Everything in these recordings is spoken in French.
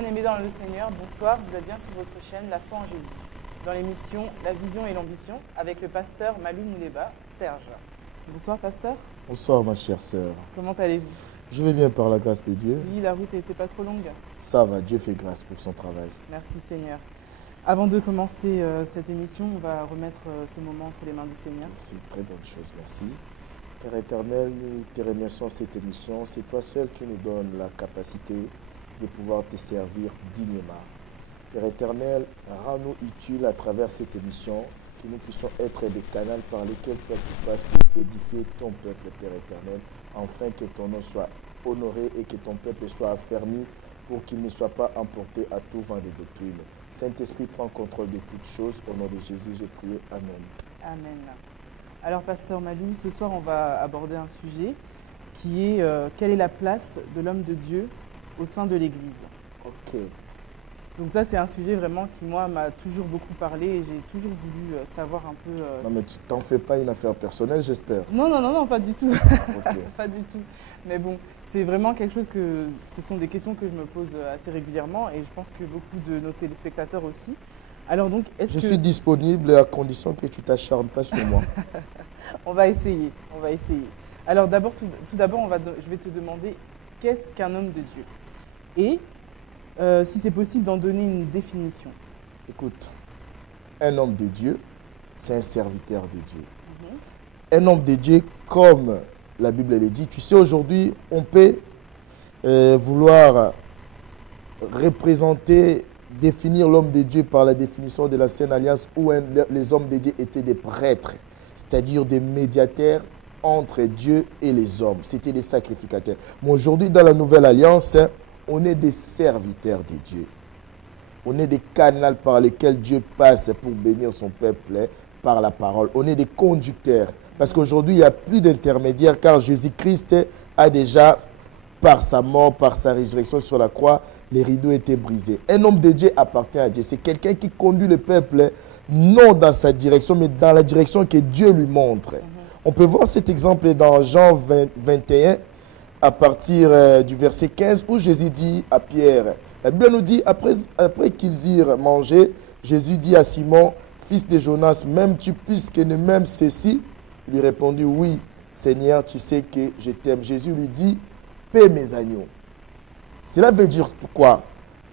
Bien-aimés dans le Seigneur, bonsoir, vous êtes bien sur votre chaîne La foi en Jésus, dans l'émission La vision et l'ambition, avec le pasteur Malou Mouleba, Serge. Bonsoir pasteur. Bonsoir ma chère sœur. Comment allez-vous? Je vais bien par la grâce de Dieu. Oui, la route n'était pas trop longue. Ça va, Dieu fait grâce pour son travail. Merci Seigneur. Avant de commencer cette émission, on va remettre ce moment entre les mains du Seigneur. C'est une très bonne chose, merci. Père éternel, nous te remercions cette émission. C'est toi seul qui nous donne la capacité de pouvoir te servir dignement. Père éternel, rends-nous utiles à travers cette émission, que nous puissions être des canaux par lesquels toi tu passes pour édifier ton peuple, Père éternel, afin que ton nom soit honoré et que ton peuple soit affermi pour qu'il ne soit pas emporté à tout vent de doctrine. Saint-Esprit, prend contrôle de toutes choses. Au nom de Jésus, j'ai prié. Amen. Amen. Alors, pasteur Malou, ce soir, on va aborder un sujet qui est quelle est la place de l'homme de Dieu au sein de l'Église. Ok. Donc ça, c'est un sujet vraiment qui, moi, m'a toujours beaucoup parlé et j'ai toujours voulu savoir un peu... Non, mais tu t'en fais pas une affaire personnelle, j'espère. Non, pas du tout. Ok. Pas du tout. Mais bon, c'est vraiment quelque chose que... Ce sont des questions que je me pose assez régulièrement et je pense que beaucoup de nos téléspectateurs aussi. Alors donc, est-ce que... Je suis disponible à condition que tu t'acharnes pas sur moi. On va essayer, on va essayer. Alors d'abord, tout d'abord, je vais te demander qu'est-ce qu'un homme de Dieu? Et si c'est possible d'en donner une définition. Écoute, un homme de Dieu, c'est un serviteur de Dieu. Un homme de Dieu, comme la Bible le dit, tu sais, aujourd'hui, on peut vouloir représenter, définir l'homme de Dieu par la définition de l'Ancienne Alliance où les hommes de Dieu étaient des prêtres, c'est-à-dire des médiateurs entre Dieu et les hommes. C'était des sacrificateurs. Mais aujourd'hui, dans la Nouvelle Alliance, on est des serviteurs de Dieu. On est des canaux par lesquels Dieu passe pour bénir son peuple par la parole. On est des conducteurs. Parce qu'aujourd'hui, il n'y a plus d'intermédiaire car Jésus-Christ a déjà, par sa mort, par sa résurrection sur la croix, les rideaux étaient brisés. Un homme de Dieu appartient à Dieu. C'est quelqu'un qui conduit le peuple, non dans sa direction, mais dans la direction que Dieu lui montre. On peut voir cet exemple dans Jean 21, à partir du verset 15, où Jésus dit à Pierre, la Bible nous dit, après qu'ils eurent mangé, Jésus dit à Simon, fils de Jonas, m'aimes-tu plus que ne m'aimes ceci? Il lui répondit, oui, Seigneur, tu sais que je t'aime. Jésus lui dit, paie mes agneaux. Cela veut dire quoi?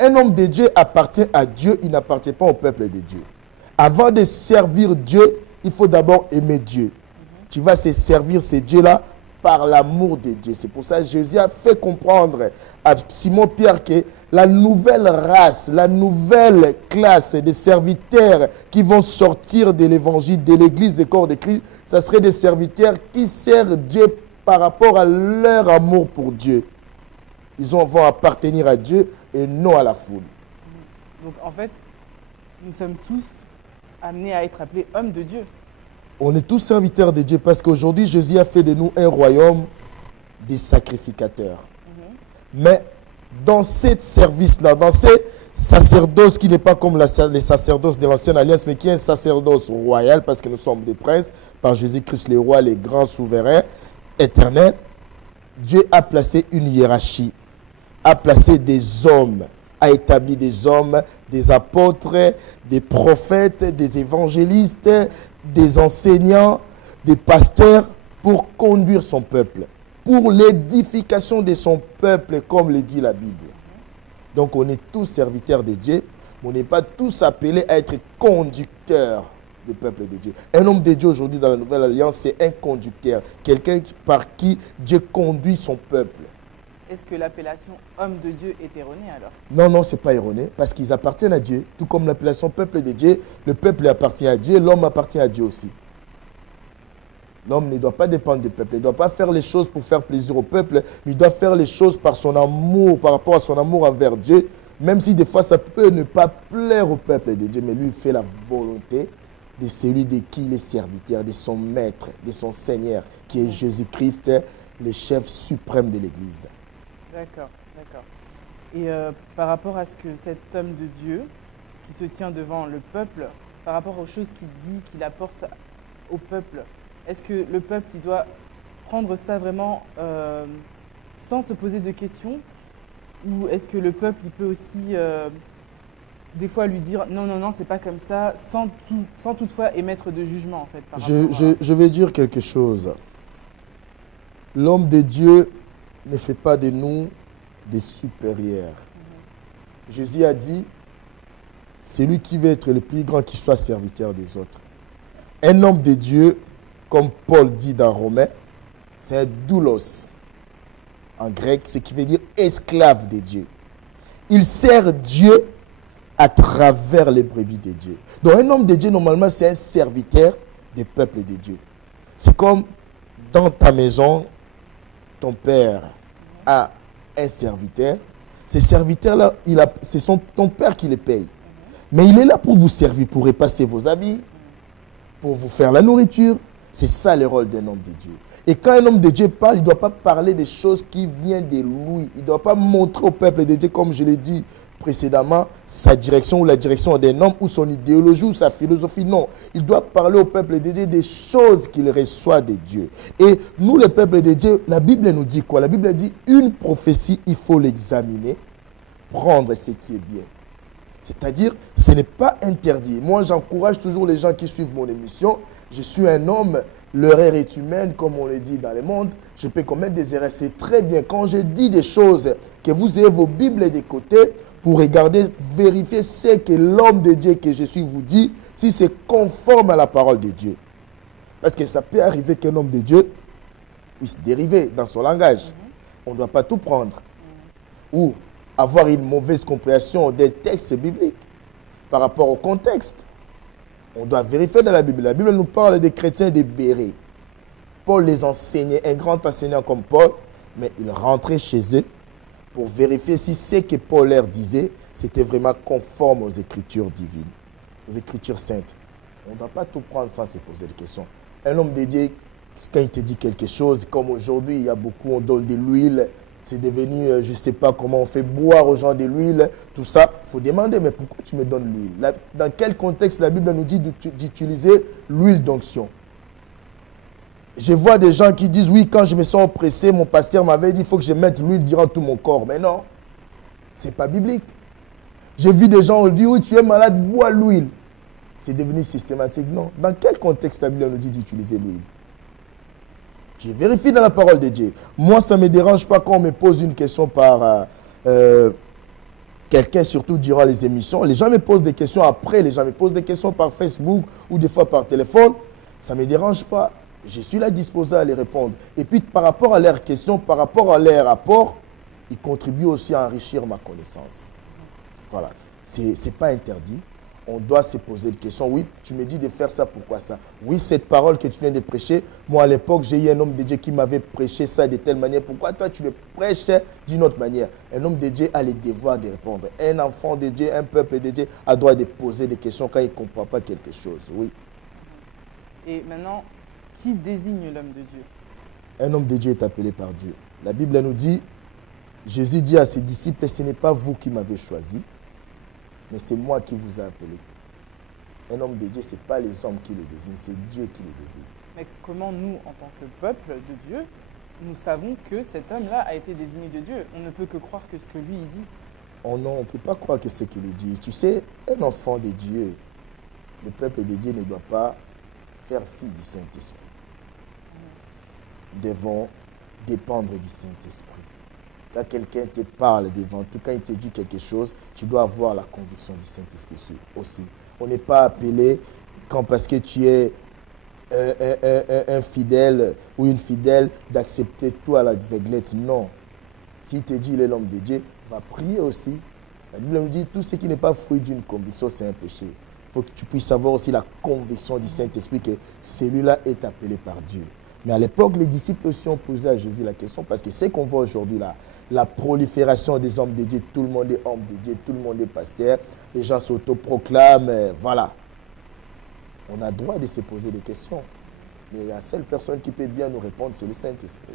Un homme de Dieu appartient à Dieu, il n'appartient pas au peuple de Dieu. Avant de servir Dieu, il faut d'abord aimer Dieu. Tu vas se servir ces dieux-là par l'amour de Dieu. C'est pour ça que Jésus a fait comprendre à Simon-Pierre que la nouvelle race, la nouvelle classe de serviteurs qui vont sortir de l'évangile, de l'église des corps de Christ, ce serait des serviteurs qui servent Dieu par rapport à leur amour pour Dieu. Ils vont appartenir à Dieu et non à la foule. Donc en fait, nous sommes tous amenés à être appelés hommes de Dieu. On est tous serviteurs de Dieu parce qu'aujourd'hui, Jésus a fait de nous un royaume des sacrificateurs. Mais dans ce service-là, dans ce sacerdoce qui n'est pas comme les sacerdoces de l'Ancienne Alliance, mais qui est un sacerdoce royal parce que nous sommes des princes, par Jésus-Christ le roi, les grands souverains éternels, Dieu a placé une hiérarchie, a placé des hommes, a établi des hommes, des apôtres, des prophètes, des évangélistes, des enseignants, des pasteurs pour conduire son peuple, pour l'édification de son peuple, comme le dit la Bible. Donc on est tous serviteurs de Dieu, mais on n'est pas tous appelés à être conducteurs du peuple de Dieu. Un homme de Dieu aujourd'hui dans la Nouvelle Alliance, c'est un conducteur, quelqu'un par qui Dieu conduit son peuple. Est-ce que l'appellation homme de Dieu est erronée alors? Non, ce n'est pas erroné, parce qu'ils appartiennent à Dieu. Tout comme l'appellation peuple de Dieu, le peuple appartient à Dieu, l'homme appartient à Dieu aussi. L'homme ne doit pas dépendre du peuple, il ne doit pas faire les choses pour faire plaisir au peuple, mais il doit faire les choses par son amour, par rapport à son amour envers Dieu, même si des fois ça peut ne pas plaire au peuple de Dieu, mais lui il fait la volonté de celui de qui il est serviteur, de son maître, de son Seigneur, qui est Jésus-Christ, le chef suprême de l'Église. D'accord. Et par rapport à ce que cet homme de Dieu, qui se tient devant le peuple, par rapport aux choses qu'il dit, qu'il apporte au peuple, est-ce que le peuple il doit prendre ça vraiment sans se poser de questions Ou est-ce que le peuple, il peut aussi, des fois, lui dire non, non, non, c'est pas comme ça, sans toutefois émettre de jugement, en fait, par rapport à... Je vais dire quelque chose. L'homme de Dieu ne fait pas de nous des supérieurs. Jésus a dit, c'est lui qui veut être le plus grand qui soit serviteur des autres. Un homme de Dieu, comme Paul dit dans Romains, c'est un doulos en grec, ce qui veut dire esclave de Dieu. Il sert Dieu à travers les brebis de Dieu. Donc un homme de Dieu, normalement, c'est un serviteur des peuples de Dieu. C'est comme dans ta maison, ton père a un serviteur. Ce serviteur-là, c'est ton père qui le paye. Mais il est là pour vous servir, pour repasser vos habits, pour vous faire la nourriture. C'est ça le rôle d'un homme de Dieu. Et quand un homme de Dieu parle, il ne doit pas parler des choses qui viennent de lui. Il ne doit pas montrer au peuple de Dieu, comme je l'ai dit précédemment, sa direction ou la direction d'un homme ou son idéologie ou sa philosophie. Non, il doit parler au peuple de Dieu des choses qu'il reçoit de Dieu. Et nous, le peuple de Dieu, la Bible nous dit quoi? La Bible dit une prophétie, il faut l'examiner, prendre ce qui est bien. C'est-à-dire, ce n'est pas interdit. Moi, j'encourage toujours les gens qui suivent mon émission. Je suis un homme, l'erreur est humaine, comme on le dit dans le monde. Je peux commettre des erreurs. C'est très bien. Quand je dis des choses, que vous ayez vos Bibles de côté pour regarder, vérifier ce que l'homme de Dieu que je suis vous dit, si c'est conforme à la parole de Dieu. Parce que ça peut arriver qu'un homme de Dieu puisse dériver dans son langage. On ne doit pas tout prendre. Ou avoir une mauvaise compréhension des textes bibliques par rapport au contexte. On doit vérifier dans la Bible. La Bible nous parle des chrétiens des Bérés. Paul les enseignait, un grand enseignant comme Paul, mais il rentrait chez eux pour vérifier si ce que Paul leur disait, c'était vraiment conforme aux Écritures divines, aux Écritures saintes. On ne doit pas tout prendre sans se poser des questions. Un homme de Dieu, quand il te dit quelque chose, comme aujourd'hui, il y a beaucoup, on donne de l'huile, c'est devenu, je ne sais pas comment on fait boire aux gens de l'huile, tout ça. Il faut demander, mais pourquoi tu me donnes l'huile? Dans quel contexte la Bible nous dit d'utiliser l'huile d'onction? Je vois des gens qui disent, oui, quand je me sens oppressé, mon pasteur m'avait dit, il faut que je mette l'huile durant tout mon corps. Mais non, ce n'est pas biblique. J'ai vu des gens dire, oui, tu es malade, bois l'huile. C'est devenu systématique. Non. Dans quel contexte la Bible nous dit d'utiliser l'huile? Je vérifie dans la parole de Dieu. Moi, ça ne me dérange pas quand on me pose une question par quelqu'un, surtout durant les émissions. Les gens me posent des questions après, les gens me posent des questions par Facebook ou des fois par téléphone. Ça ne me dérange pas. Je suis là disposé à les répondre. Et puis, par rapport à leurs questions, par rapport à leurs rapports, ils contribuent aussi à enrichir ma connaissance. Voilà. Ce n'est pas interdit. On doit se poser des questions. Oui, tu me dis de faire ça, pourquoi ça? Oui, cette parole que tu viens de prêcher, moi à l'époque, j'ai eu un homme de Dieu qui m'avait prêché ça de telle manière. Pourquoi toi, tu le prêches d'une autre manière? Un homme de Dieu a le devoir de répondre. Un enfant de Dieu, un peuple de Dieu a le droit de poser des questions quand il ne comprend pas quelque chose. Oui. Et maintenant, qui désigne l'homme de Dieu? Un homme de Dieu est appelé par Dieu. La Bible nous dit, Jésus dit à ses disciples, ce n'est pas vous qui m'avez choisi, mais c'est moi qui vous ai appelé. Un homme de Dieu, ce n'est pas les hommes qui le désignent, c'est Dieu qui le désigne. Mais comment nous, en tant que peuple de Dieu, nous savons que cet homme-là a été désigné de Dieu? On ne peut que croire que ce que lui, il dit. Oh non, on ne peut pas croire que c'est ce qu'il lui dit. Tu sais, un enfant de Dieu, le peuple de Dieu ne doit pas faire fi du Saint-Esprit. Devons dépendre du Saint-Esprit. Quand quelqu'un te parle devant tout, quand il te dit quelque chose, tu dois avoir la conviction du Saint-Esprit aussi. On n'est pas appelé parce que tu es un fidèle ou une fidèle d'accepter tout à l'aveuglette. Non. S'il te dit il est l'homme de Dieu, va prier aussi. La Bible nous dit tout ce qui n'est pas fruit d'une conviction, c'est un péché. Il faut que tu puisses avoir aussi la conviction du Saint-Esprit que celui-là est appelé par Dieu. Mais à l'époque, les disciples aussi ont posé à Jésus la question parce que c'est qu'on voit aujourd'hui là, la prolifération des hommes de Dieu, tout le monde est homme de Dieu, tout le monde est pasteur, les gens s'autoproclament, voilà. On a le droit de se poser des questions. Mais la seule personne qui peut bien nous répondre, c'est le Saint-Esprit.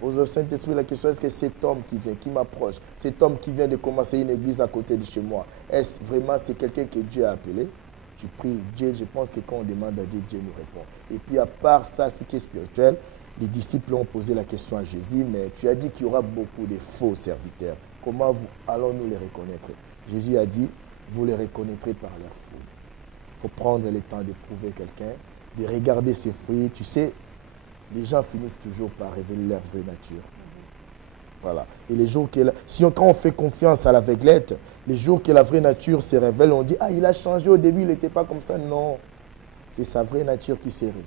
Pose au Saint-Esprit la question, est-ce que cet homme qui vient, qui m'approche, cet homme qui vient de commencer une église à côté de chez moi, est-ce vraiment c'est quelqu'un que Dieu a appelé? Tu pries Dieu, je pense que quand on demande à Dieu, Dieu nous répond. Et puis à part ça, ce qui est spirituel, les disciples ont posé la question à Jésus, mais tu as dit qu'il y aura beaucoup de faux serviteurs. comment allons-nous les reconnaître? Jésus a dit, vous les reconnaîtrez par leurs fruits. Il faut prendre le temps d'éprouver quelqu'un, de regarder ses fruits. Tu sais, les gens finissent toujours par révéler leur vraie nature. Voilà. Et les jours quand on fait confiance à l'aveuglette, les jours que la vraie nature se révèle, on dit, ah, il a changé au début, il n'était pas comme ça. Non, c'est sa vraie nature qui s'est révélée.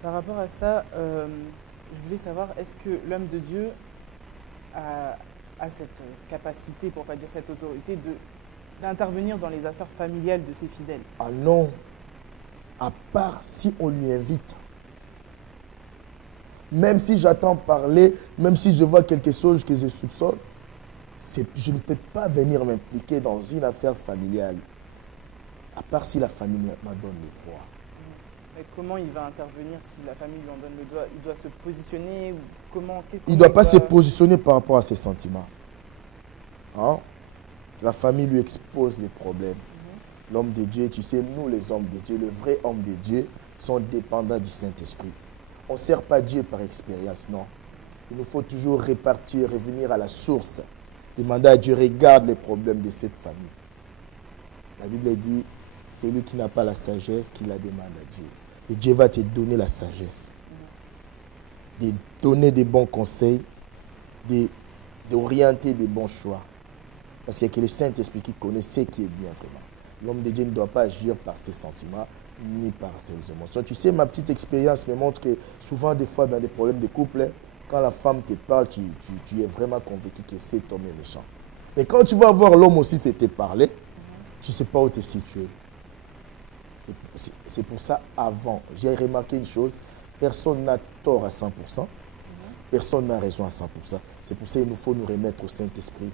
Par rapport à ça, je voulais savoir, est-ce que l'homme de Dieu a cette capacité, pour ne pas dire cette autorité, d'intervenir dans les affaires familiales de ses fidèles? Ah non, à part si on lui invite. Même si j'attends parler, même si je vois quelque chose que je soupçonne, je ne peux pas venir m'impliquer dans une affaire familiale, à part si la famille m'en donne le droit. Mais comment il va intervenir si la famille lui en donne le droit? Il doit se positionner ou comment il ne doit pas se positionner par rapport à ses sentiments. Hein? La famille lui expose les problèmes. L'homme de Dieu, tu sais, nous les hommes de Dieu, le vrai homme de Dieu, sont dépendants du Saint-Esprit. On ne sert pas Dieu par expérience, non. Il nous faut toujours répartir, revenir à la source. Demander à Dieu, regarde les problèmes de cette famille. La Bible dit, celui qui n'a pas la sagesse, qui la demande à Dieu. Et Dieu va te donner la sagesse. De donner des bons conseils, d'orienter des bons choix. Parce qu'il y a que le Saint-Esprit qui connaît ce qui est bien vraiment. L'homme de Dieu ne doit pas agir par ses sentiments, ni par ses émotions. Tu sais, ma petite expérience me montre que souvent, des fois, dans des problèmes de couple, quand la femme te parle, tu es vraiment convaincu que cet homme est méchant. Mais quand tu vas voir l'homme aussi te parler, tu ne sais pas où te situer. C'est pour ça, avant, j'ai remarqué une chose, personne n'a tort à 100%, personne n'a raison à 100%. C'est pour ça qu'il nous faut nous remettre au Saint-Esprit.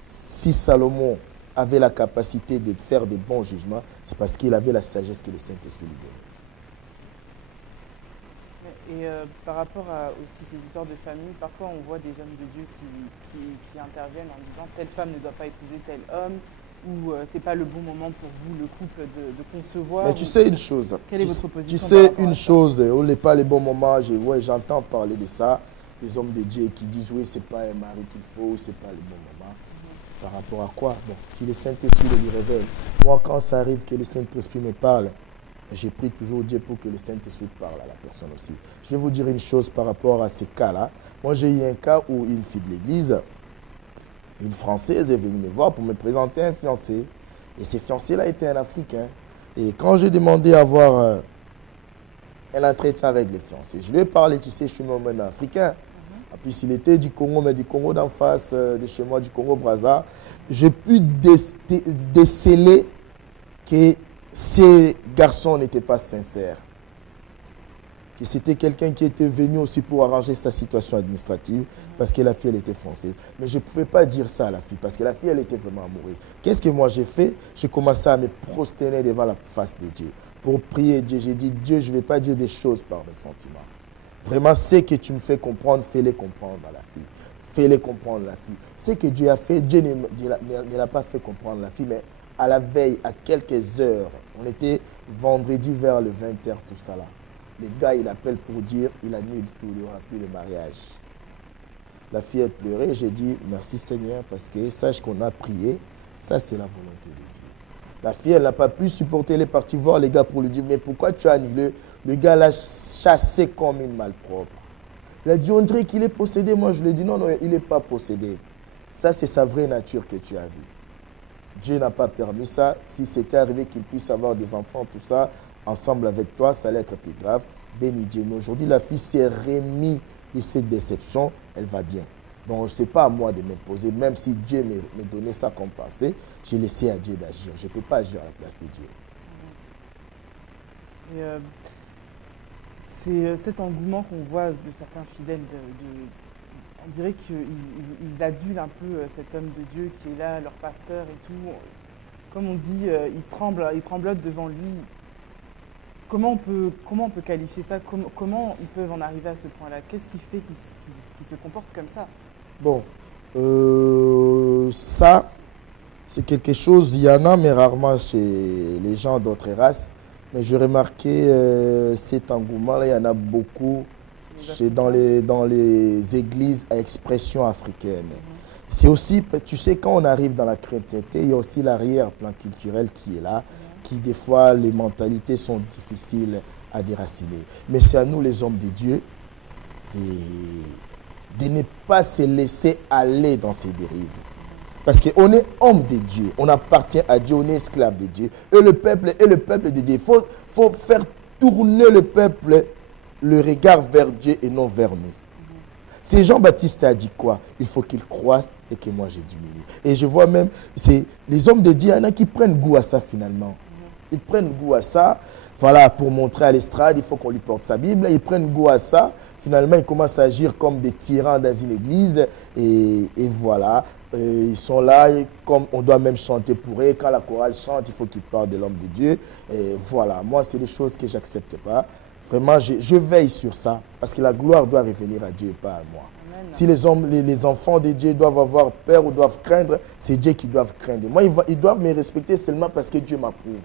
Si Salomon avait la capacité de faire des bons jugements, c'est parce qu'il avait la sagesse que le Saint-Esprit lui donnait. Et par rapport à aussi ces histoires de famille, parfois on voit des hommes de Dieu qui interviennent en disant telle femme ne doit pas épouser tel homme, ou c'est pas le bon moment pour vous, le couple, de concevoir. Mais tu sais une chose. Quelle est votre position? Tu sais une chose, on n'est pas les bons moments. J'entends parler de ça, des hommes de Dieu qui disent oui, c'est pas un mari qu'il faut, c'est pas le bon moment. Par rapport à quoi? Bon, si le Saint-Esprit le lui révèle. Moi, quand ça arrive que le Saint-Esprit me parle, j'ai pris toujours Dieu pour que le Saint-Esprit parle à la personne aussi. Je vais vous dire une chose par rapport à ces cas-là. Moi, j'ai eu un cas où une fille de l'église, une Française, est venue me voir pour me présenter un fiancé. Et ce fiancé-là était un Africain. Et quand j'ai demandé à avoir un entretien avec le fiancé, je lui ai parlé, tu sais, je suis moi-même africain. Et puis s'il était du Congo, mais du Congo d'en face, de chez moi, du Congo-Brazza, j'ai pu déceler que ces garçons n'étaient pas sincères. Que c'était quelqu'un qui était venu aussi pour arranger sa situation administrative, parce que la fille, elle était française. Mais je ne pouvais pas dire ça à la fille, parce que la fille, elle était vraiment amoureuse. Qu'est-ce que moi j'ai fait? J'ai commencé à me prosterner devant la face de Dieu, pour prier Dieu. J'ai dit, Dieu, je ne vais pas dire des choses par mes sentiments. Vraiment, ce que tu me fais comprendre, fais-les comprendre à la fille. Fais-les comprendre à la fille. Ce que Dieu a fait, Dieu ne l'a pas fait comprendre à la fille, mais à la veille, à quelques heures, on était vendredi vers le 20h, tout ça là. Le gars, il appelle pour dire, il annule tout, il n'y aura plus le mariage. La fille, elle pleurait, j'ai dit, merci Seigneur, parce que sache qu'on a prié, ça c'est la volonté de Dieu. La fille, elle n'a pas pu supporter, elle est partie voir les gars pour lui dire, mais pourquoi tu as annulé? Le gars l'a chassé comme une malpropre. Il a dit, on dirait qu'il est possédé. Moi, je lui ai dit, non, non, il n'est pas possédé. Ça, c'est sa vraie nature que tu as vue. Dieu n'a pas permis ça. Si c'était arrivé qu'il puisse avoir des enfants, tout ça, ensemble avec toi, ça allait être plus grave. Béni Dieu. Mais aujourd'hui, la fille s'est remise de cette déception. Elle va bien. Donc, ce n'est pas à moi de m'imposer. Même si Dieu me donnait ça comme pensée, j'ai laissé à Dieu d'agir. Je ne peux pas agir à la place de Dieu. Et c'est cet engouement qu'on voit de certains fidèles. On dirait qu'ils adulent un peu cet homme de Dieu qui est là, leur pasteur et tout. Comme on dit, ils tremblotent devant lui. Comment on peut qualifier ça? Comment ils peuvent en arriver à ce point-là? Qu'est-ce qui fait qu'ils se comportent comme ça? Bon, ça, c'est quelque chose, il y en a, mais rarement chez les gens d'autres races. Mais j'ai remarqué cet engouement-là, il y en a beaucoup C'est dans les églises à expression africaine. C'est aussi, tu sais, quand on arrive dans la chrétienté, il y a aussi l'arrière-plan culturel qui est là, qui des fois, les mentalités sont difficiles à déraciner. Mais c'est à nous, les hommes de Dieu, de ne pas se laisser aller dans ces dérives. Parce qu'on est homme de Dieu, on appartient à Dieu, on est esclave de Dieu. Et le peuple de Dieu. Il faut faire tourner le peuple, le regard vers Dieu et non vers nous. C'est Jean-Baptiste a dit quoi? Il faut qu'il croisse et que moi j'ai diminue. Et je vois même, c'est les hommes de Dieu, il y en a qui prennent goût à ça finalement. Ils prennent goût à ça. Voilà, pour montrer à l'estrade, il faut qu'on lui porte sa Bible. Ils prennent goût à ça. Finalement, ils commencent à agir comme des tyrans dans une église. Et voilà, ils sont là, et comme on doit même chanter pour eux. Quand la chorale chante, il faut qu'ils parlent de l'homme de Dieu. Et voilà, moi, c'est des choses que je n'accepte pas. Vraiment, je veille sur ça. Parce que la gloire doit revenir à Dieu et pas à moi. Amen. Si les enfants de Dieu doivent avoir peur ou doivent craindre, c'est Dieu qui doivent craindre. Moi, ils doivent me respecter seulement parce que Dieu m'approuve.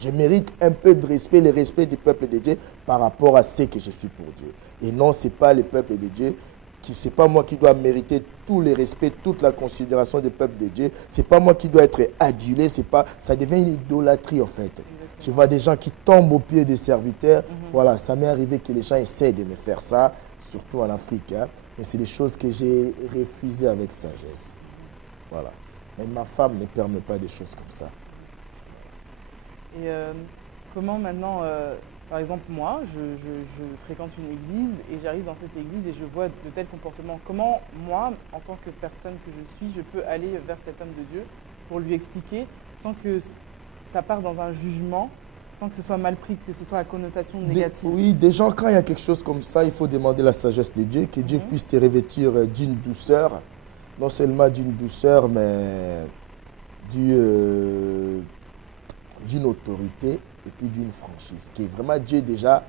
Je mérite un peu de respect, le respect du peuple de Dieu par rapport à ce que je suis pour Dieu. Et non, ce n'est pas le peuple de Dieu, ce n'est pas moi qui dois mériter tout le respect, toute la considération du peuple de Dieu. Ce n'est pas moi qui dois être adulé, ça devient une idolâtrie en fait. Exactement. Je vois des gens qui tombent aux pieds des serviteurs. Voilà, ça m'est arrivé que les gens essaient de me faire ça, surtout en Afrique. Hein. Mais c'est des choses que j'ai refusées avec sagesse. Voilà. Mais ma femme ne permet pas des choses comme ça. Et comment maintenant, par exemple moi, je fréquente une église et j'arrive dans cette église et je vois de tels comportements. Comment moi, en tant que personne que je suis, je peux aller vers cet homme de Dieu pour lui expliquer sans que ça parte dans un jugement, sans que ce soit mal pris, que ce soit à connotation négative? Oui, des gens, quand il y a quelque chose comme ça, il faut demander la sagesse de Dieu, que Dieu puisse te revêtir d'une douceur, non seulement d'une douceur, mais d'une autorité et puis d'une franchise. Que vraiment Dieu déjà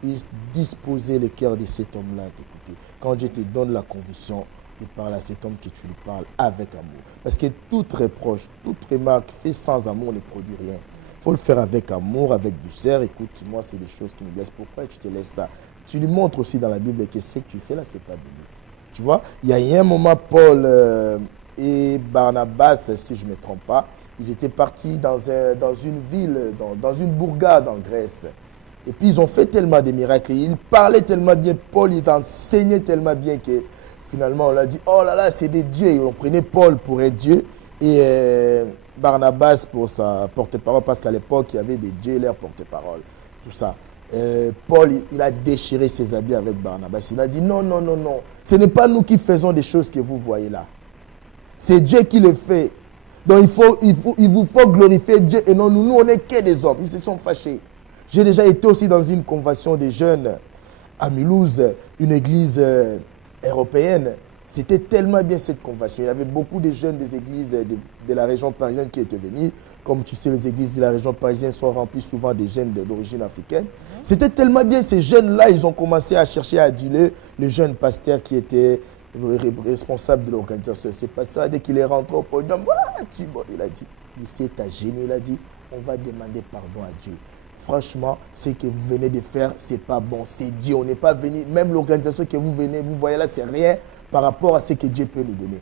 puisse disposer le cœur de cet homme-là à t'écouter. Quand Dieu te donne la conviction de parler à cet homme, que tu lui parles avec amour. Parce que toute reproche, toute remarque faite sans amour ne produit rien. Il faut le faire avec amour, avec douceur. Écoute, moi, c'est des choses qui me blessent. Pourquoi tu te laisses ça? Tu lui montres aussi dans la Bible que ce que tu fais là, c'est pas biblique. Tu vois, il y a un moment, Paul et Barnabas, si je ne me trompe pas, ils étaient partis dans une ville, dans une bourgade en Grèce. Et puis ils ont fait tellement de miracles. Ils parlaient tellement bien, Paul, ils enseignaient tellement bien que finalement on a dit, oh là là, c'est des dieux. Et on prenait Paul pour un dieu et Barnabas pour sa porte-parole, parce qu'à l'époque, il y avait des dieux, leur porte-parole, tout ça. Paul, il a déchiré ses habits avec Barnabas. Il a dit, non, non, non, non. Ce n'est pas nous qui faisons des choses que vous voyez là. C'est Dieu qui le fait. Donc il vous faut glorifier Dieu et non nous. Nous, on n'est que des hommes. Ils se sont fâchés. J'ai déjà été aussi dans une convention des jeunes à Mulhouse, une église européenne. C'était tellement bien cette convention. Il y avait beaucoup de jeunes des églises de la région parisienne qui étaient venus. Comme tu sais, les églises de la région parisienne sont remplies souvent de jeunes d'origine africaine. C'était tellement bien, ces jeunes-là, ils ont commencé à chercher à aduler le jeune pasteur qui était responsable de l'organisation. C'est pas ça, dès qu'il est rentré au podium, il a dit, Lucie t'a gêné, il a dit, on va demander pardon à Dieu. Franchement, ce que vous venez de faire, c'est pas bon, c'est Dieu. On n'est pas venu, même l'organisation que vous venez, vous voyez là, c'est rien par rapport à ce que Dieu peut nous donner.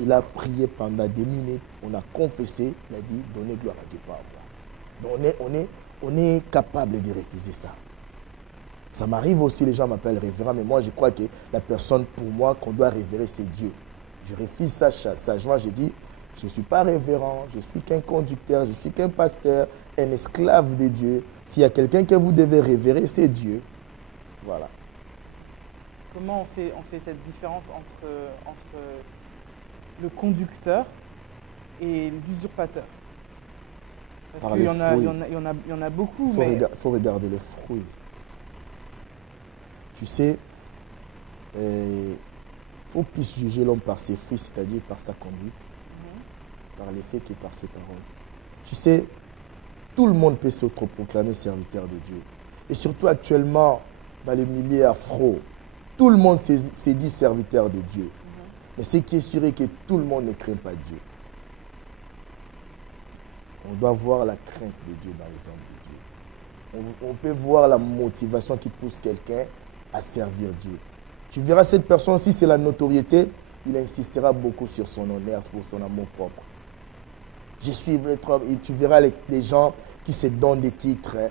Il a prié pendant des minutes, on a confessé, il a dit, donnez gloire à Dieu par moi. Donc on est capable de refuser ça. Ça m'arrive aussi, les gens m'appellent révérend, mais moi je crois que la personne pour moi qu'on doit révérer, c'est Dieu. Je refuse ça sagement, je dis, je ne suis pas révérend, je suis qu'un conducteur, je suis qu'un pasteur, un esclave de Dieu. S'il y a quelqu'un que vous devez révérer, c'est Dieu. Voilà. Comment on fait cette différence entre le conducteur et l'usurpateur? Parce qu'il y en a beaucoup. Il faut regarder les fruits. Tu sais, il faut plus juger l'homme par ses fruits, c'est-à-dire par sa conduite, par les faits que par ses paroles. Tu sais, tout le monde peut s'autoproclamer serviteur de Dieu. Et surtout actuellement, dans les milieux afro, tout le monde se dit serviteur de Dieu. Mais ce qui est sûr est que tout le monde ne craint pas Dieu. On doit voir la crainte de Dieu dans les hommes de Dieu. on peut voir la motivation qui pousse quelqu'un à servir Dieu. Tu verras cette personne, si c'est la notoriété, il insistera beaucoup sur son honneur, pour son amour propre. Je suivrai trop. Et tu verras les gens qui se donnent des titres. Hein.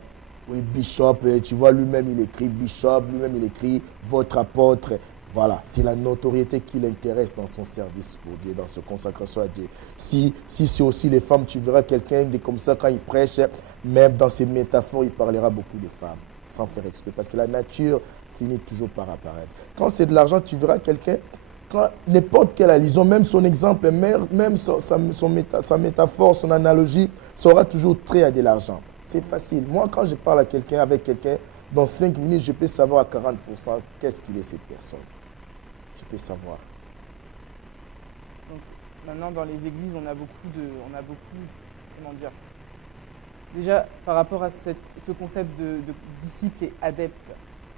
Oui, Bishop, tu vois, lui-même il écrit Bishop, lui-même il écrit votre apôtre. Voilà, c'est la notoriété qui l'intéresse dans son service pour Dieu, dans sa consacration à Dieu. Si c'est aussi les femmes, tu verras quelqu'un comme ça quand il prêche, même dans ses métaphores, il parlera beaucoup des femmes, sans faire exprès, parce que la nature finit toujours par apparaître. Quand c'est de l'argent, tu verras quelqu'un, n'importe quelle allusion, même son exemple, même sa métaphore, son analogie, ça aura toujours trait à de l'argent. C'est facile. Moi, quand je parle à quelqu'un, avec quelqu'un, dans 5 minutes, je peux savoir à 40% qu'est-ce qu'il est cette personne. Je peux savoir. Donc, maintenant, dans les églises, on a beaucoup, comment dire, déjà, par rapport à ce concept de disciple et adepte,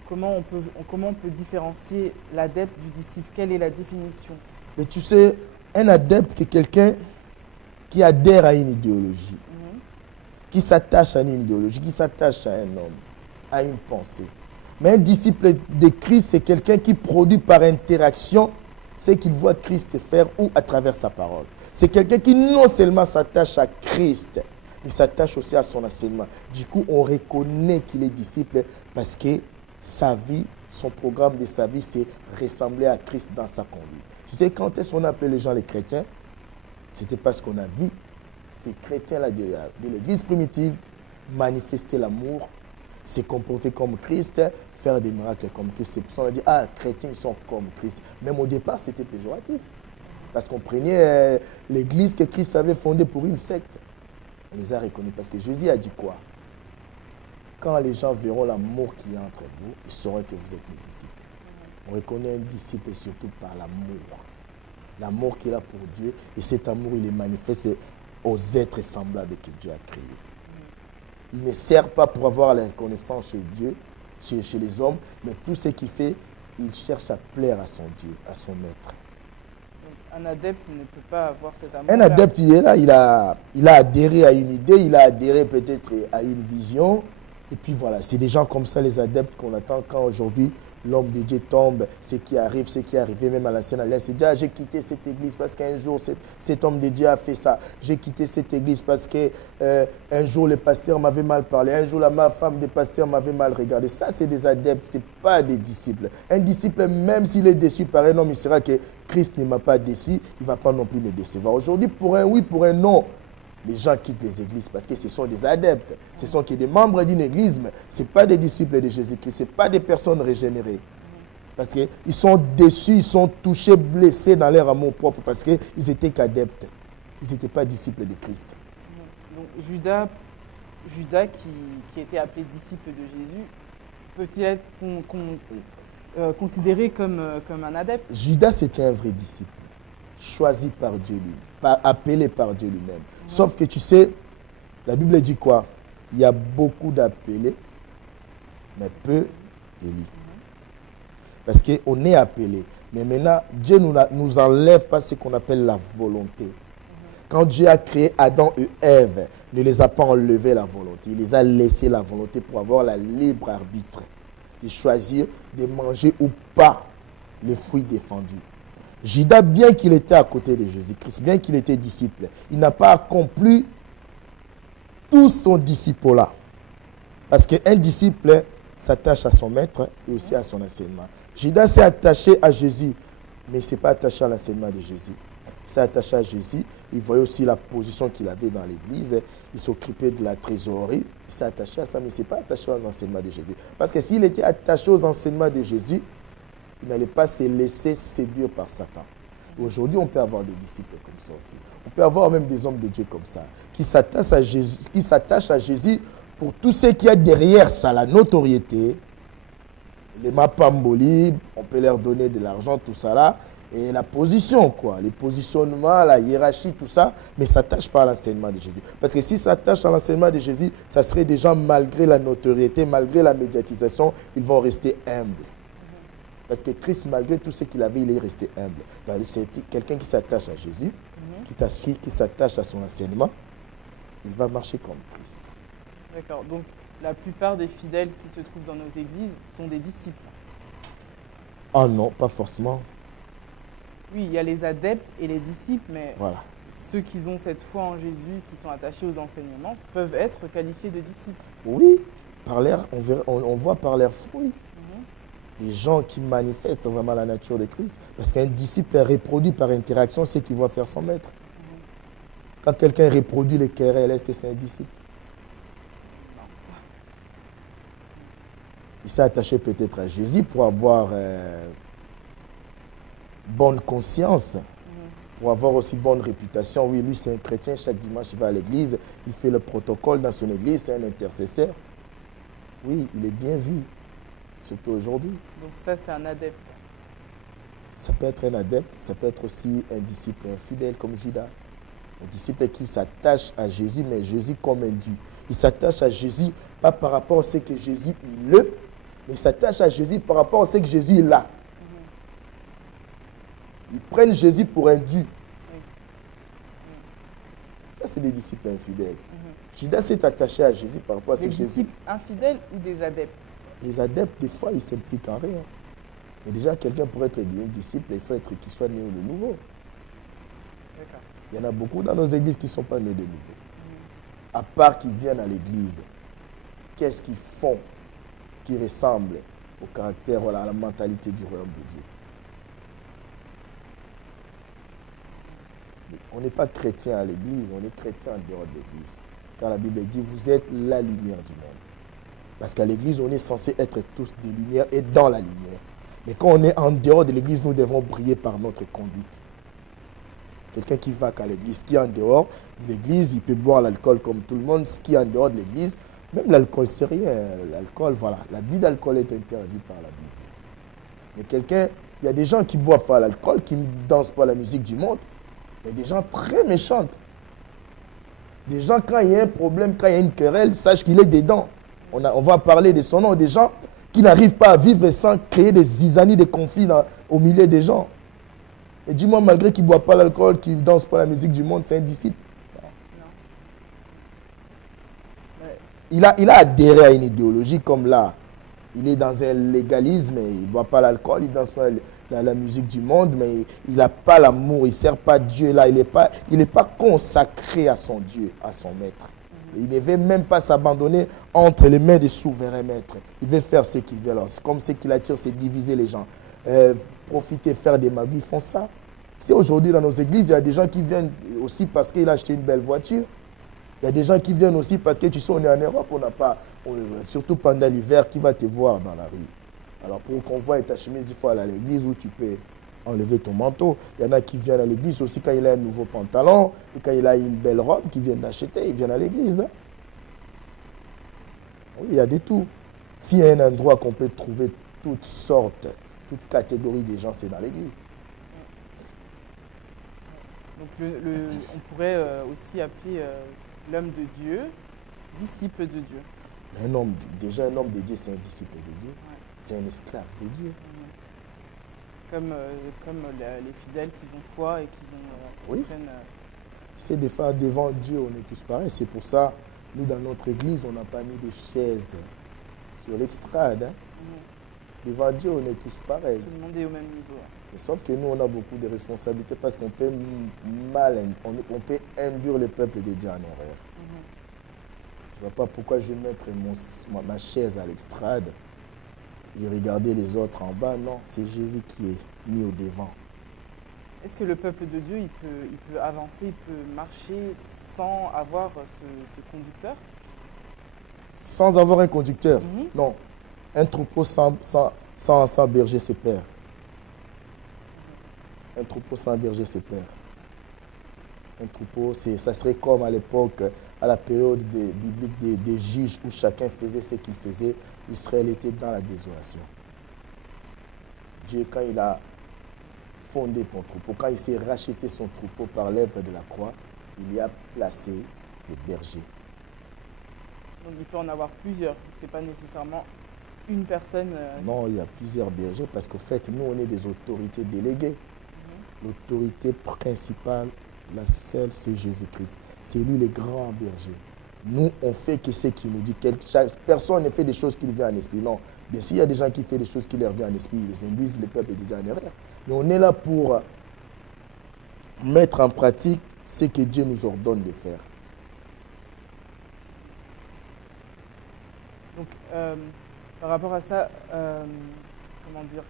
comment on peut différencier l'adepte du disciple? Quelle est la définition? Mais tu sais, un adepte, c'est quelqu'un qui adhère à une idéologie, qui s'attache à une idéologie, qui s'attache à un homme, à une pensée. Mais un disciple de Christ, c'est quelqu'un qui produit par interaction ce qu'il voit Christ faire ou à travers sa parole. C'est quelqu'un qui non seulement s'attache à Christ, mais s'attache aussi à son enseignement. Du coup, on reconnaît qu'il est disciple parce que sa vie, son programme de sa vie, c'est ressembler à Christ dans sa conduite. Tu sais, quand est-ce qu'on appelait les gens les chrétiens? C'était parce qu'on a vu ces chrétiens-là de l'église primitive manifester l'amour, se comporter comme Christ, faire des miracles comme Christ. C'est pour ça qu'on a dit, ah, chrétiens, ils sont comme Christ. Même au départ, c'était péjoratif. Parce qu'on prenait l'église que Christ avait fondée pour une secte. On les a reconnus. Parce que Jésus a dit quoi? Quand les gens verront l'amour qui est entre vous, ils sauront que vous êtes mes disciples. On reconnaît un disciple surtout par l'amour. L'amour qu'il a pour Dieu. Et cet amour, il est manifeste aux êtres semblables que Dieu a créés. Il ne sert pas pour avoir la reconnaissance chez Dieu, chez les hommes, mais tout ce qu'il fait, il cherche à plaire à son Dieu, à son maître. Donc, un adepte ne peut pas avoir cet amour. Un adepte, il est là, il a adhéré à une idée, il a adhéré peut-être à une vision. Et puis voilà, c'est des gens comme ça, les adeptes, qu'on attend quand aujourd'hui l'homme de Dieu tombe, ce qui arrive, ce qui est arrivé même à l'ancienne alliance. C'est déjà, j'ai quitté cette église parce qu'un jour, cet homme de Dieu a fait ça. J'ai quitté cette église parce qu'un jour, le pasteur m'avait mal parlé. Un jour, ma femme de pasteur m'avait mal regardé. Ça, c'est des adeptes, ce n'est pas des disciples. Un disciple, même s'il est déçu par un homme, il saura que Christ ne m'a pas déçu, il ne va pas non plus me décevoir. Aujourd'hui, pour un oui, pour un non, les gens quittent les églises parce que ce sont des adeptes. Ce sont des membres d'une église, mais ce n'est pas des disciples de Jésus-Christ. Ce n'est pas des personnes régénérées. Parce qu'ils sont déçus, ils sont touchés, blessés dans leur amour propre parce qu'ils n'étaient qu'adeptes. Ils n'étaient pas disciples de Christ. Donc Judas qui était appelé disciple de Jésus, peut-il être considéré comme un adepte? Judas, c'était un vrai disciple, choisi par Dieu lui, appelé par Dieu lui-même. Sauf que tu sais, la Bible dit quoi? Il y a beaucoup d'appelés, mais peu d'élus. Parce qu'on est appelé. Mais maintenant, Dieu ne nous enlève pas ce qu'on appelle la volonté. Quand Dieu a créé Adam et Ève, il ne les a pas enlevé la volonté. Il les a laissé la volonté pour avoir la libre arbitre de choisir de manger ou pas les fruits défendus. Judas, bien qu'il était à côté de Jésus-Christ, bien qu'il était disciple, il n'a pas accompli tout son disciple-là. Parce qu'un disciple s'attache à son maître et aussi à son enseignement. Judas s'est attaché à Jésus, mais il ne s'est pas attaché à l'enseignement de Jésus. Il s'est attaché à Jésus, il voyait aussi la position qu'il avait dans l'église, il s'occupait de la trésorerie, il s'est attaché à ça, mais il ne s'est pas attaché aux enseignements de Jésus. Parce que s'il était attaché aux enseignements de Jésus, il n'allait pas se laisser séduire par Satan. Aujourd'hui, on peut avoir des disciples comme ça aussi. On peut avoir même des hommes de Dieu comme ça, qui s'attachent à Jésus pour tout ce qu'il y a derrière ça, la notoriété, les mapamboli, on peut leur donner de l'argent, tout ça là, et la position, quoi, les positionnements, la hiérarchie, tout ça, mais ça s'attache pas à l'enseignement de Jésus. Parce que si ça s'attache à l'enseignement de Jésus, ça serait des gens, malgré la notoriété, malgré la médiatisation, ils vont rester humbles. Parce que Christ, malgré tout ce qu'il avait, il est resté humble. C'est quelqu'un qui s'attache à Jésus, qui s'attache à son enseignement, il va marcher comme Christ. D'accord. Donc la plupart des fidèles qui se trouvent dans nos églises sont des disciples. Ah non, pas forcément. Oui, il y a les adeptes et les disciples, mais Voilà. ceux qui ont cette foi en Jésus, qui sont attachés aux enseignements, peuvent être qualifiés de disciples. Oui, par l'air, on voit par leurs fruits. Mhm. Les gens qui manifestent vraiment la nature de Christ. Parce qu'un disciple est reproduit par interaction ce qu'il voit faire son maître. Quand quelqu'un reproduit les querelles, est-ce que c'est un disciple? Il s'est attaché peut-être à Jésus pour avoir bonne conscience, pour avoir aussi bonne réputation. Oui, lui c'est un chrétien, chaque dimanche il va à l'église, il fait le protocole dans son église, c'est un intercesseur. Oui, il est bien vu, surtout aujourd'hui. Donc ça, c'est un adepte. Ça peut être un adepte, ça peut être aussi un disciple infidèle comme Judas. Un disciple qui s'attache à Jésus, mais Jésus comme un Dieu. Il s'attache à Jésus, pas par rapport à ce que Jésus il est, mais il s'attache à Jésus par rapport à ce que Jésus est là. Ils prennent Jésus pour un Dieu. Ça, c'est des disciples infidèles. Judas s'est attaché à Jésus par rapport à ce Des que Jésus... disciples infidèles ou des adeptes? Les adeptes, des fois, ils s'impliquent en rien. Mais déjà, quelqu'un pour être un disciple, il faut qu'il soit né de nouveau. D'accord. Il y en a beaucoup dans nos églises qui ne sont pas nés de nouveau. À part qu'ils viennent à l'église, qu'est-ce qu'ils font qui ressemble au caractère, voilà, à la mentalité du royaume de Dieu? On n'est pas chrétien à l'église, on est chrétien en dehors de l'église. Car la Bible dit, vous êtes la lumière du monde. Parce qu'à l'église, on est censé être tous des lumières et dans la lumière. Mais quand on est en dehors de l'église, nous devons briller par notre conduite. Quelqu'un qui va qu'à l'église, qui est en dehors de l'église, il peut boire l'alcool comme tout le monde. Ce qui est en dehors de l'église, même l'alcool, c'est rien. L'alcool, voilà. L'abus d'alcool est interdit par la Bible. Mais quelqu'un, il y a des gens qui boivent pas l'alcool, qui ne dansent pas la musique du monde. Mais des gens très méchants. Des gens, quand il y a un problème, quand il y a une querelle, sache qu'il est dedans. On va parler de son nom, des gens qui n'arrivent pas à vivre sans créer des zizanies, des conflits au milieu des gens. Et dis-moi, malgré qu'il ne boit pas l'alcool, qu'il ne danse pas la musique du monde, c'est un disciple. Non. Il a adhéré à une idéologie comme là. Il est dans un légalisme, il ne boit pas l'alcool, il ne danse pas la musique du monde, mais il n'a pas l'amour, il ne sert pas Dieu là, il n'est pas consacré à son Dieu, à son maître. Il ne veut même pas s'abandonner entre les mains des souverains maîtres. Il veut faire ce qu'il veut. Alors, c'est comme ce qu'il attire, c'est diviser les gens. Profiter, faire des magouilles, ils font ça. Si aujourd'hui dans nos églises, il y a des gens qui viennent aussi parce qu'il a acheté une belle voiture. Il y a des gens qui viennent aussi parce que tu sais, on est en Europe, on n'a pas, surtout pendant l'hiver, qui va te voir dans la rue. Alors pour qu'on voie ta chemise, il faut aller à l'église où tu peux enlever ton manteau. Il y en a qui viennent à l'église aussi quand il a un nouveau pantalon et quand il a une belle robe qu'ils viennent d'acheter, ils viennent à l'église. Hein. Oui, il y a des tout. S'il y a un endroit qu'on peut trouver toutes sortes, toutes catégories de gens, c'est dans l'église. Donc on pourrait aussi appeler l'homme de Dieu disciple de Dieu. Déjà un homme de Dieu, c'est un disciple de Dieu. Ouais. C'est un esclave de Dieu. Comme les fidèles qui ont foi et qui ont... oui. C'est des fois devant Dieu, on est tous pareils. C'est pour ça, nous dans notre église, on n'a pas mis des chaises sur l'extrade. Hein. Devant Dieu, on est tous pareils. Tout le monde est au même niveau. Sauf que nous, on a beaucoup de responsabilités parce qu'on peut on peut induire le peuple de Dieu en erreur. Je ne vois pas pourquoi je vais mettre ma chaise à l'extrade. J'ai regardé les autres en bas. Non, c'est Jésus qui est mis au devant. Est-ce que le peuple de Dieu, il peut avancer, il peut marcher sans avoir ce conducteur? Sans avoir un conducteur? Non. Un troupeau sans berger se perd. Un troupeau sans berger se perd. Un troupeau, ça serait comme à l'époque, à la période biblique des juges où chacun faisait ce qu'il faisait. Israël était dans la désolation. Dieu, quand il a fondé ton troupeau, quand il s'est racheté son troupeau par l'œuvre de la croix, il y a placé des bergers. Donc il peut en avoir plusieurs, ce n'est pas nécessairement une personne. Non, il y a plusieurs bergers parce qu'en fait, nous, on est des autorités déléguées. L'autorité principale, la seule, c'est Jésus-Christ. C'est lui le grand berger. Nous, on fait que ce qu'il nous dit. Personne ne fait des choses qui lui viennent en esprit. Non. Bien sûr, il y a des gens qui font des choses qui leur viennent en esprit. Ils les induisent, le peuple est déjà en erreur. Mais on est là pour mettre en pratique ce que Dieu nous ordonne de faire. Donc, par rapport à ça, comment dire,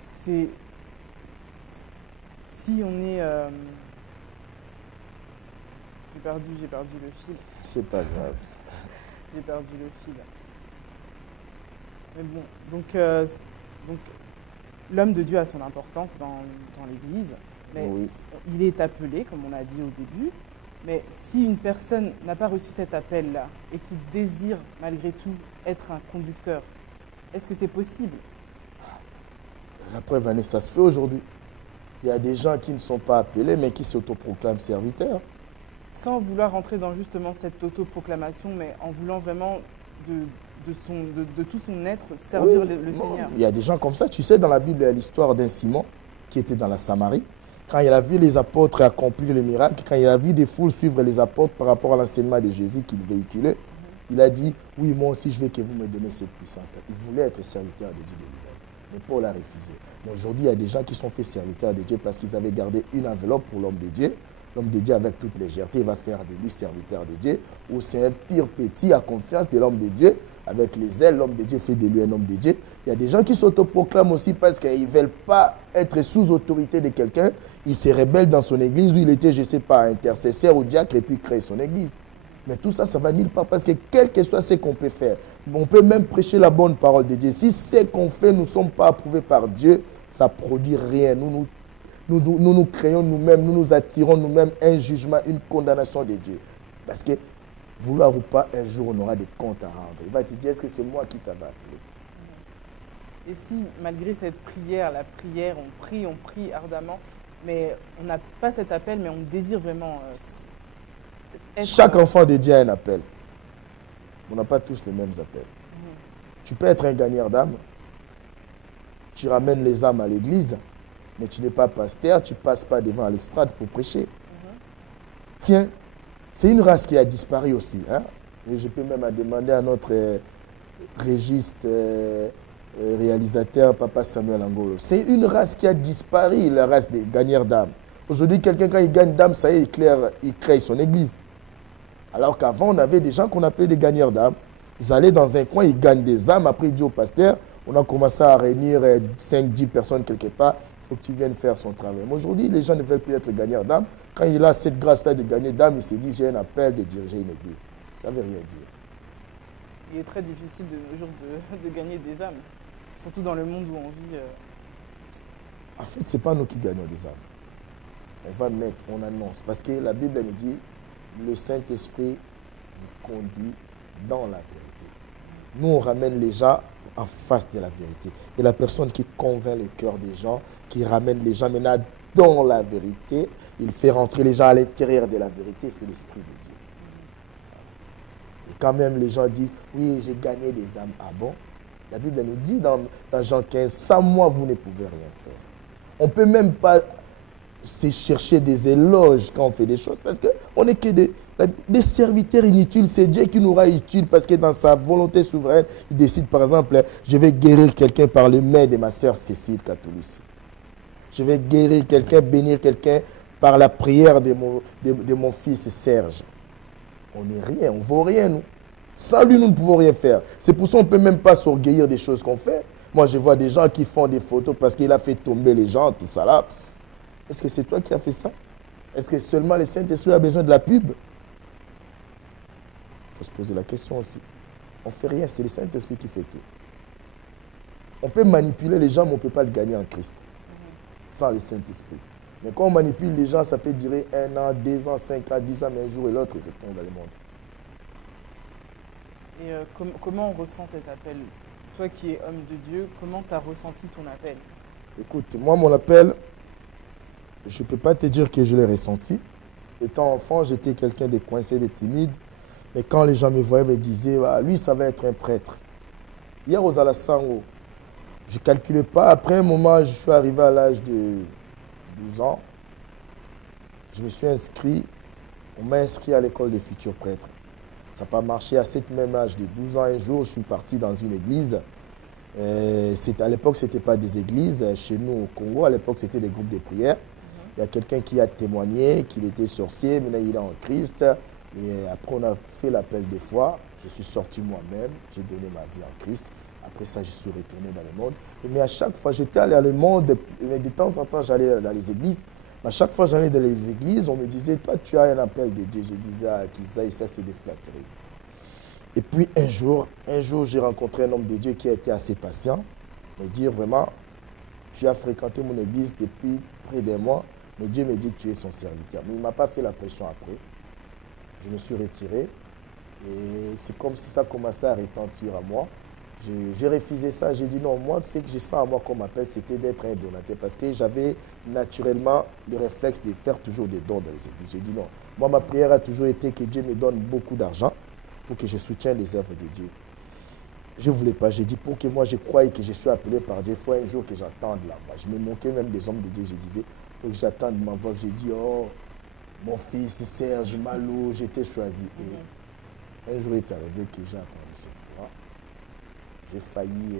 c'est si on est... j'ai perdu le fil. C'est pas grave. J'ai perdu le fil. Mais bon, donc l'homme de Dieu a son importance dans l'Église, mais Oui. il est appelé, comme on a dit au début. Mais si une personne n'a pas reçu cet appel-là et qui désire malgré tout être un conducteur, est-ce que c'est possible? La preuve en est, ça se fait aujourd'hui. Il y a des gens qui ne sont pas appelés, mais qui s'autoproclament serviteurs. Sans vouloir rentrer dans justement cette autoproclamation, mais en voulant vraiment de tout son être servir Oui, le non, Seigneur. il y a des gens comme ça. Tu sais, dans la Bible, il y a l'histoire d'un Simon qui était dans la Samarie. Quand il a vu les apôtres accomplir les miracles, quand il a vu des foules suivre les apôtres par rapport à l'enseignement de Jésus qu'il véhiculait, il a dit, oui, moi aussi, je veux que vous me donniez cette puissance-là. Il voulait être serviteur de Dieu de lui-même. Mais Paul a refusé. Mais aujourd'hui, il y a des gens qui sont faits serviteurs de Dieu parce qu'ils avaient gardé une enveloppe pour l'homme de Dieu. L'homme de Dieu, avec toute légèreté, il va faire de lui serviteur de Dieu. Ou c'est un pire petit à confiance de l'homme de Dieu. Avec les ailes, l'homme de Dieu fait de lui un homme de Dieu. Il y a des gens qui s'autoproclament aussi parce qu'ils ne veulent pas être sous autorité de quelqu'un. Ils se rebellent dans son église où il était, je ne sais pas, intercesseur ou diacre et puis créent son église. Mais tout ça, ça va nulle part parce que quel que soit ce qu'on peut faire, on peut même prêcher la bonne parole de Dieu. Si ce qu'on fait ne sont pas approuvés par Dieu, ça ne produit rien. Nous créons nous-mêmes, nous nous attirons nous-mêmes un jugement, une condamnation de Dieu. Parce que, vouloir ou pas, un jour on aura des comptes à rendre. Il va te dire, est-ce que c'est moi qui t'avais appelé? Et si, malgré cette prière, on prie ardemment, mais on n'a pas cet appel, mais on désire vraiment être... Chaque enfant de Dieu a un appel. On n'a pas tous les mêmes appels. Tu peux être un gagneur d'âme. Tu ramènes les âmes à l'église, mais tu n'es pas pasteur, tu ne passes pas devant l'estrade pour prêcher. Tiens, c'est une race qui a disparu aussi. Hein? Et je peux même demander à notre régiste réalisateur, Papa Samuel Angolo. C'est une race qui a disparu, la race des gagneurs d'âme. Aujourd'hui, quelqu'un, quand il gagne d'âme, ça y est, il crée son église. Alors qu'avant, on avait des gens qu'on appelait des gagneurs d'âme. Ils allaient dans un coin, ils gagnent des âmes. Après, ils disent au pasteur, on a commencé à réunir 5-10 personnes quelque part. Il faut que tu viennes faire son travail. Mais aujourd'hui, les gens ne veulent plus être gagneurs d'âme. Quand il a cette grâce-là de gagner d'âme, il se dit, j'ai un appel de diriger une église. Ça ne veut rien dire. Il est très difficile de nos jours de gagner des âmes. Surtout dans le monde où on vit. En fait, ce n'est pas nous qui gagnons des âmes. On va mettre, on annonce. Parce que la Bible nous dit, le Saint-Esprit vous conduit dans la vérité. Nous, on ramène les gens en face de la vérité. Et la personne qui convainc le cœur des gens, qui ramène les gens maintenant dans la vérité, il fait rentrer les gens à l'intérieur de la vérité, c'est l'Esprit de Dieu. Et quand même les gens disent, oui, j'ai gagné des âmes. Ah bon? La Bible nous dit dans Jean 15, sans moi, vous ne pouvez rien faire. On ne peut même pas se chercher des éloges quand on fait des choses, parce qu'on n'est que des serviteurs inutiles. C'est Dieu qui nous rend utiles, parce que dans sa volonté souveraine, il décide, par exemple, je vais guérir quelqu'un par le main de ma sœur Cécile Catolussi. Je vais guérir quelqu'un, bénir quelqu'un par la prière de mon fils Serge. On n'est rien, on ne vaut rien, nous. Sans lui, nous ne pouvons rien faire. C'est pour ça qu'on ne peut même pas s'orgueillir des choses qu'on fait. Moi, je vois des gens qui font des photos parce qu'il a fait tomber les gens, tout ça là. Est-ce que c'est toi qui as fait ça? Est-ce que seulement le Saint-Esprit a besoin de la pub? Il faut se poser la question aussi. On ne fait rien, c'est le Saint-Esprit qui fait tout. On peut manipuler les gens, mais on ne peut pas le gagner en Christ. Sans le Saint-Esprit. Mais quand on manipule les gens, ça peut durer 1 an, 2 ans, 5 ans, 10 ans, mais un jour et l'autre, ils retombent dans le monde. Et comment on ressent cet appel? Toi qui es homme de Dieu, comment tu as ressenti ton appel? Écoute, moi, mon appel, je ne peux pas te dire que je l'ai ressenti. Étant enfant, j'étais quelqu'un de coincé, de timide. Mais quand les gens me voyaient, me disaient, ah, lui, ça va être un prêtre. Hier, aux Alassango, je ne calculais pas. Après un moment, je suis arrivé à l'âge de 12 ans. Je me suis inscrit On m'a inscrit à l'école des futurs prêtres. Ça n'a pas marché à cette même âge de 12 ans. Un jour, je suis parti dans une église. À l'époque, ce n'était pas des églises. Chez nous, au Congo, à l'époque, c'était des groupes de prière. Il y a quelqu'un qui a témoigné qu'il était sorcier, maintenant il est en Christ. Et après, on a fait l'appel des foi. Je suis sorti moi-même, j'ai donné ma vie en Christ. Après ça, je suis retourné dans le monde. Mais à chaque fois, j'étais allé dans le monde. Mais de temps en temps, j'allais dans les églises. À chaque fois que j'allais dans les églises, on me disait, toi, tu as un appel de Dieu. Je disais, ah, qui ça, et ça, c'est des flatteries. Et puis un jour, j'ai rencontré un homme de Dieu qui a été assez patient. Me dire vraiment, tu as fréquenté mon église depuis près d'un mois, mais Dieu me dit que tu es son serviteur. Mais il ne m'a pas fait la pression après. Je me suis retiré. Et c'est comme si ça commençait à retentir à moi. J'ai refusé ça. J'ai dit non, moi, ce que je sens à moi comme appel, c'était d'être un donateur. Parce que j'avais naturellement le réflexe de faire toujours des dons dans les églises. J'ai dit non. Moi, ma prière a toujours été que Dieu me donne beaucoup d'argent pour que je soutienne les œuvres de Dieu. Je ne voulais pas. J'ai dit pour que moi, je croie que je suis appelé par Dieu, il faut un jour que j'attende la voix. Je me moquais même des hommes de Dieu. Je disais, il faut que j'attende ma voix. J'ai dit, oh, mon fils Serge Malo, j'étais choisi. Et un jour, il est arrivé que j'ai attendu cette fois. J'ai failli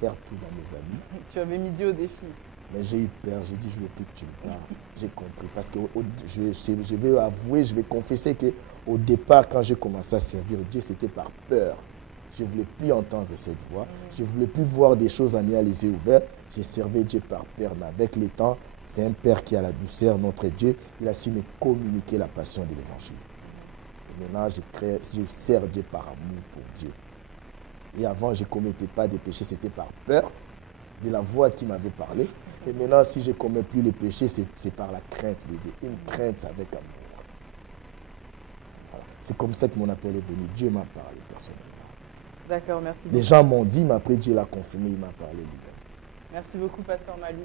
faire tout dans mes amis. Tu avais mis Dieu au défi. Mais j'ai eu peur, j'ai dit, je ne veux plus que tu me parles. J'ai compris. Parce que je vais avouer, je vais confesser qu'au départ, quand j'ai commencé à servir Dieu, c'était par peur. Je ne voulais plus entendre cette voix. Je ne voulais plus voir des choses en ayant les yeux ouverts. J'ai servi Dieu par peur. Mais avec le temps, c'est un Père qui a la douceur, notre Dieu. Il a su me communiquer la passion de l'Évangile. Maintenant, je sers Dieu par amour pour Dieu. Et avant, je ne commettais pas de péché, c'était par peur de la voix qui m'avait parlé. Et maintenant, si je ne commets plus le péché, c'est par la crainte de Dieu. Une crainte avec amour. Voilà. C'est comme ça que mon appel est venu. Dieu m'a parlé personnellement. D'accord, merci beaucoup. Les gens m'ont dit, mais après Dieu l'a confirmé, il m'a parlé lui-même. Merci beaucoup, Pasteur Malou.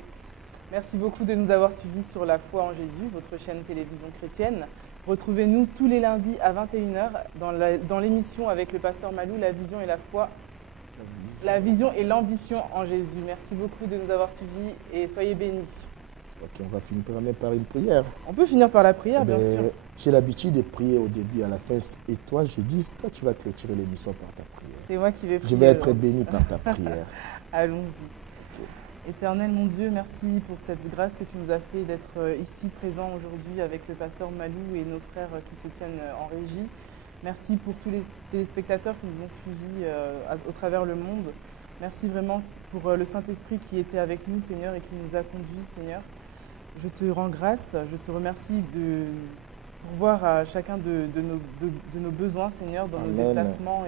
Merci beaucoup de nous avoir suivis sur La Foi en Jésus, votre chaîne télévision chrétienne. Retrouvez-nous tous les lundis à 21 h dans l'émission avec le Pasteur Malou, La Vision et la Foi. La vision et l'ambition en Jésus. Merci beaucoup de nous avoir suivis et soyez bénis. Ok, on va finir par une prière. On peut finir par la prière, bien sûr. J'ai l'habitude de prier au début, à la fin. Et toi, je dis, toi, tu vas clôturer l'émission par ta prière. C'est moi qui vais prier. Je vais être béni par ta prière. Allons-y. Okay. Éternel, mon Dieu, merci pour cette grâce que tu nous as fait d'être ici présent aujourd'hui avec le pasteur Malou et nos frères qui se tiennent en régie. Merci pour tous les téléspectateurs qui nous ont suivis au travers le monde. Merci vraiment pour le Saint-Esprit qui était avec nous, Seigneur, et qui nous a conduits, Seigneur. Je te rends grâce, je te remercie de pourvoir à chacun de nos besoins, Seigneur, dans Amen. nos déplacements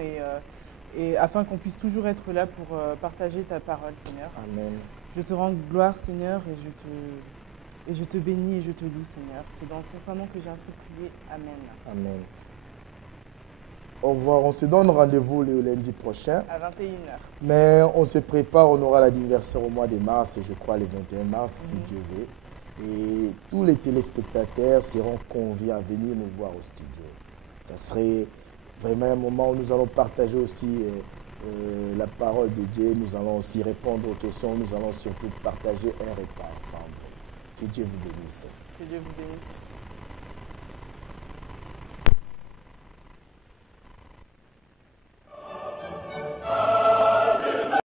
et afin qu'on puisse toujours être là pour partager ta parole, Seigneur. Amen. Je te rends gloire, Seigneur, et je te bénis et je te loue, Seigneur. C'est dans ton Saint-Nom que j'ai ainsi prié. Amen. Amen. Au revoir. On se donne rendez-vous le lundi prochain. À 21 h. Mais on se prépare, on aura l'anniversaire au mois de mars, je crois le 21 mars, si Dieu veut. Et tous les téléspectateurs seront conviés à venir nous voir au studio. Ça serait vraiment un moment où nous allons partager aussi la parole de Dieu. Nous allons aussi répondre aux questions. Nous allons surtout partager un repas ensemble. Que Dieu vous bénisse. Que Dieu vous bénisse.